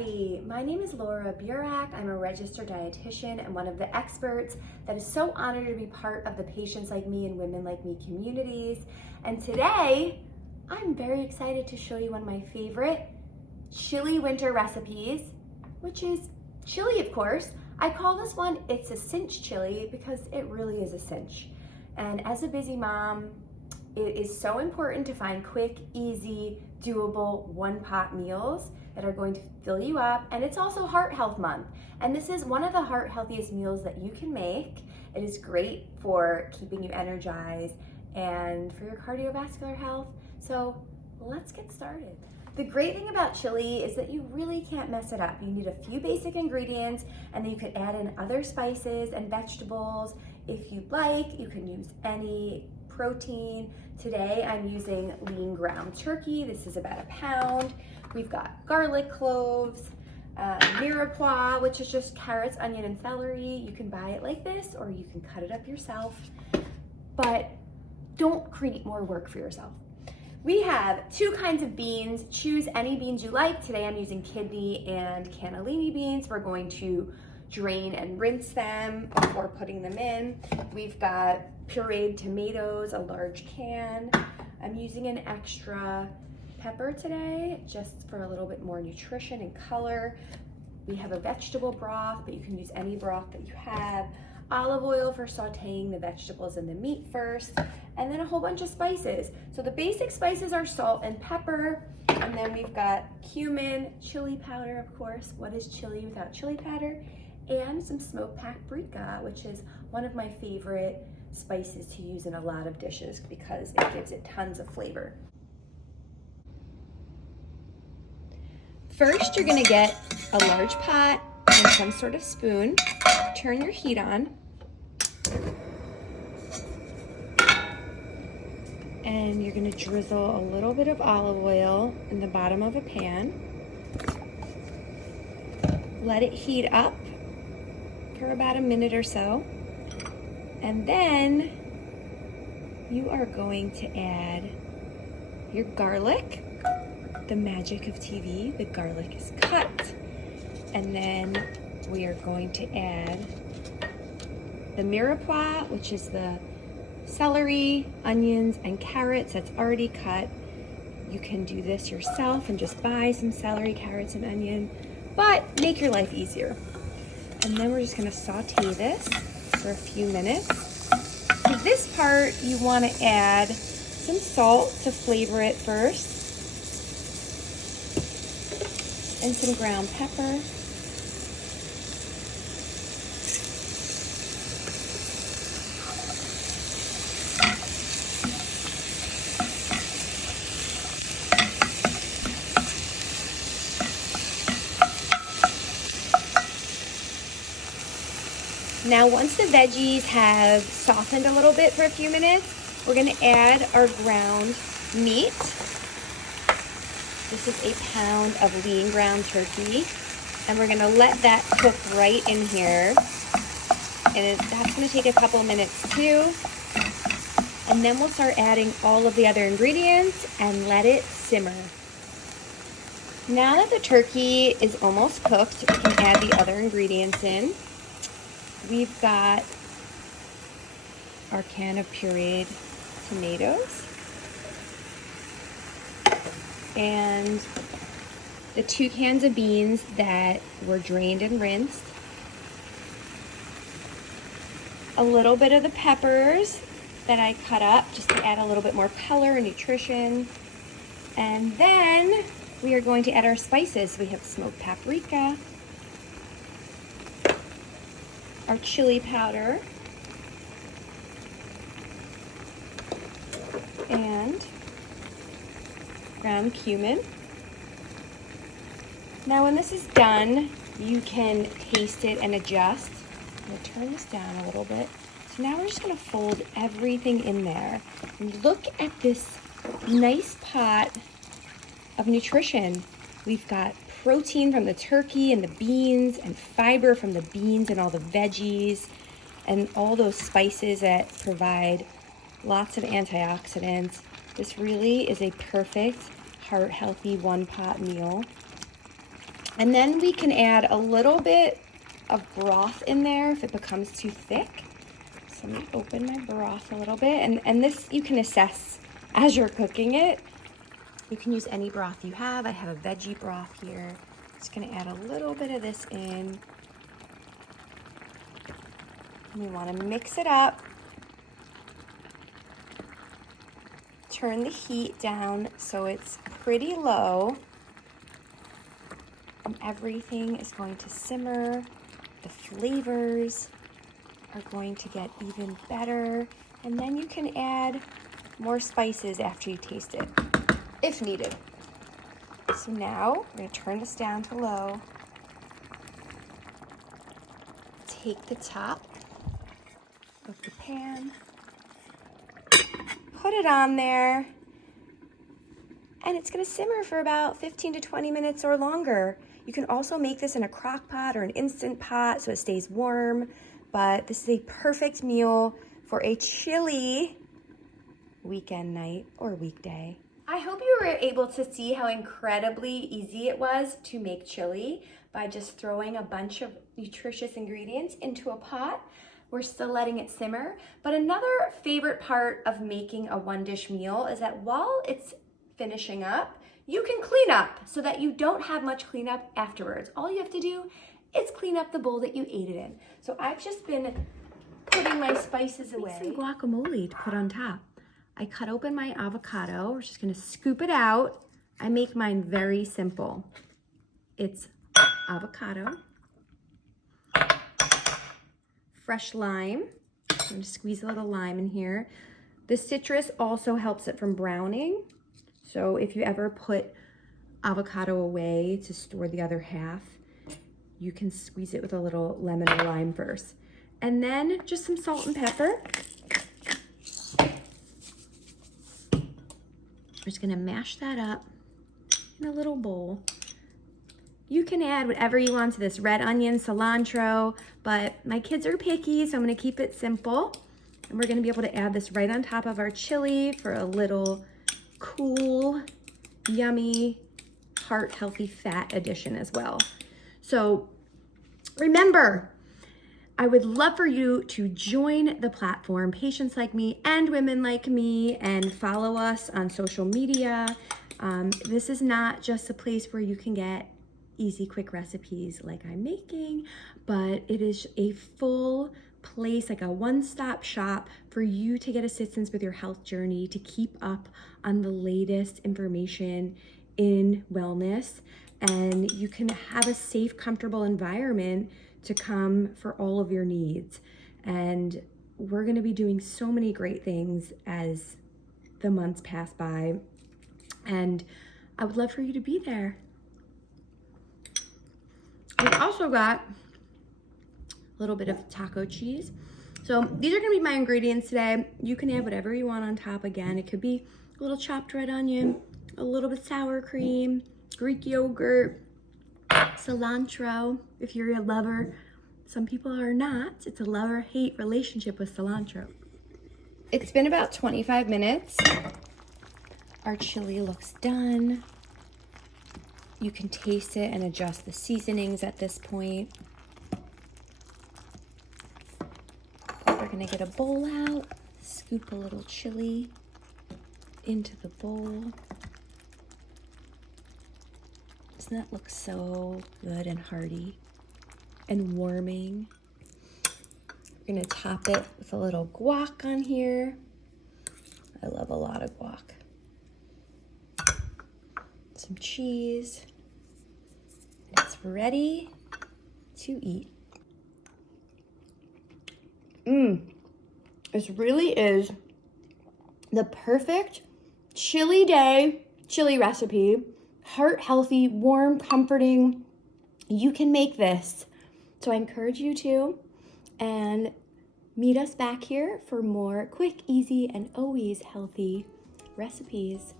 everybody. My name is Burak. I'm a registered dietitian and one of the experts that is so honored to be part of the Patients Like Me and Women Like Me communities. And today, I'm very excited to show you one of my favorite chili winter recipes, which is chili, of course. I call this one, it's a cinch chili because it really is a cinch. And as a busy mom, it is so important to find quick, easy, doable one-pot meals that are going to fill you up. And it's also Heart Health Month. And this is one of the heart healthiest meals that you can make. It is great for keeping you energized and for your cardiovascular health. So let's get started. The great thing about chili is that you really can't mess it up. You need a few basic ingredients, and then you could add in other spices and vegetables. If you'd like, you can use any protein. Today I'm using lean ground turkey. This is about 1 pound. We've got garlic cloves, mirepoix, which is just carrots, onion, and celery. You can buy it like this, or you can cut it up yourself, but don't create more work for yourself. We have 2 kinds of beans. Choose any beans you like. Today I'm using kidney and cannellini beans. We're going to drain and rinse them before putting them in. We've got pureed tomatoes, a large can. I'm using an extra pepper today, just for a little bit more nutrition and color. We have a vegetable broth, but you can use any broth that you have. Olive oil for sauteing the vegetables and the meat first, and then a whole bunch of spices. So the basic spices are salt and pepper, and then we've got cumin, chili powder, of course. What is chili without chili powder? And some smoked paprika, which is one of my favorite spices to use in a lot of dishes because it gives it tons of flavor. First, you're gonna get a large pot and some sort of spoon. Turn your heat on. And you're gonna drizzle a little bit of olive oil in the bottom of a pan. Let it heat up for about a minute or so. And then you are going to add your garlic. The magic of TV, the garlic is cut. And then we are going to add the mirepoix, which is the celery, onions, and carrots that's already cut. You can do this yourself and just buy some celery, carrots, and onion, but make your life easier. And then we're just gonna saute this for a few minutes. For this part, you wanna add some salt to flavor it first, and some ground pepper. Now, once the veggies have softened a little bit for a few minutes, we're gonna add our ground meat. This is 1 pound of lean ground turkey, and we're gonna let that cook right in here. And that's gonna take a couple minutes too. And then we'll start adding all of the other ingredients and let it simmer. Now that the turkey is almost cooked, we can add the other ingredients in. We've got our can of pureed tomatoes and the 2 cans of beans that were drained and rinsed. A little bit of the peppers that I cut up just to add a little bit more color and nutrition. And then we are going to add our spices. We have smoked paprika, our chili powder, and ground cumin. Now when this is done, you can taste it and adjust. I'm gonna turn this down a little bit. So now we're just gonna fold everything in there. And look at this nice pot of nutrition. We've got protein from the turkey and the beans, and fiber from the beans and all the veggies, and all those spices that provide lots of antioxidants. This really is a perfect heart healthy one pot meal. And then we can add a little bit of broth in there if it becomes too thick. So let me open my broth a little bit. And this you can assess as you're cooking it. You can use any broth you have. I have a veggie broth here. Just gonna add a little bit of this in. And we wanna mix it up. Turn the heat down so it's pretty low. And everything is going to simmer. The flavors are going to get even better. And then you can add more spices after you taste it, if needed. So now we're gonna turn this down to low. Take the top of the pan, put it on there, and it's gonna simmer for about 15 to 20 minutes or longer. You can also make this in a crock pot or an Instant Pot so it stays warm, but this is a perfect meal for a chilly weekend night or weekday. I hope you were able to see how incredibly easy it was to make chili by just throwing a bunch of nutritious ingredients into a pot. We're still letting it simmer. But another favorite part of making a one-dish meal is that while it's finishing up, you can clean up so that you don't have much cleanup afterwards. All you have to do is clean up the bowl that you ate it in. So I've just been putting my spices away. Some guacamole to put on top. I cut open my avocado. We're just gonna scoop it out. I make mine very simple. It's avocado, fresh lime. I'm gonna squeeze a little lime in here. The citrus also helps it from browning. So if you ever put avocado away to store the other half, you can squeeze it with a little lemon or lime first. And then just some salt and pepper. We're just gonna mash that up in a little bowl. You can add whatever you want to this, red onion, cilantro, but my kids are picky, so I'm gonna keep it simple. And we're gonna be able to add this right on top of our chili for a little cool, yummy, heart-healthy fat addition as well. So remember, I would love for you to join the platform, Patients Like Me and Women Like Me, and follow us on social media. This is not just a place where you can get easy, quick recipes like I'm making, but it is a full place, like a one-stop shop for you to get assistance with your health journey, to keep up on the latest information in wellness, and you can have a safe, comfortable environment to come for all of your needs. And we're going to be doing so many great things as the months pass by, and I would love for you to be there. We also got a little bit of taco cheese. So these are gonna be my ingredients today. You can add whatever you want on top. Again, it could be a little chopped red onion, a little bit sour cream, Greek yogurt, cilantro, if you're a lover. Some people are not. It's a love-hate relationship with cilantro. It's been about 25 minutes. Our chili looks done. You can taste it and adjust the seasonings at this point. We're gonna get a bowl out, scoop a little chili into the bowl. Doesn't that look so good and hearty and warming? We're gonna top it with a little guac on here. I love a lot of guac. Some cheese. It's ready to eat. This really is the perfect chilly day chili recipe. Heart healthy, warm, comforting. You can make this. So I encourage you to, and meet us back here for more quick, easy, and always healthy recipes.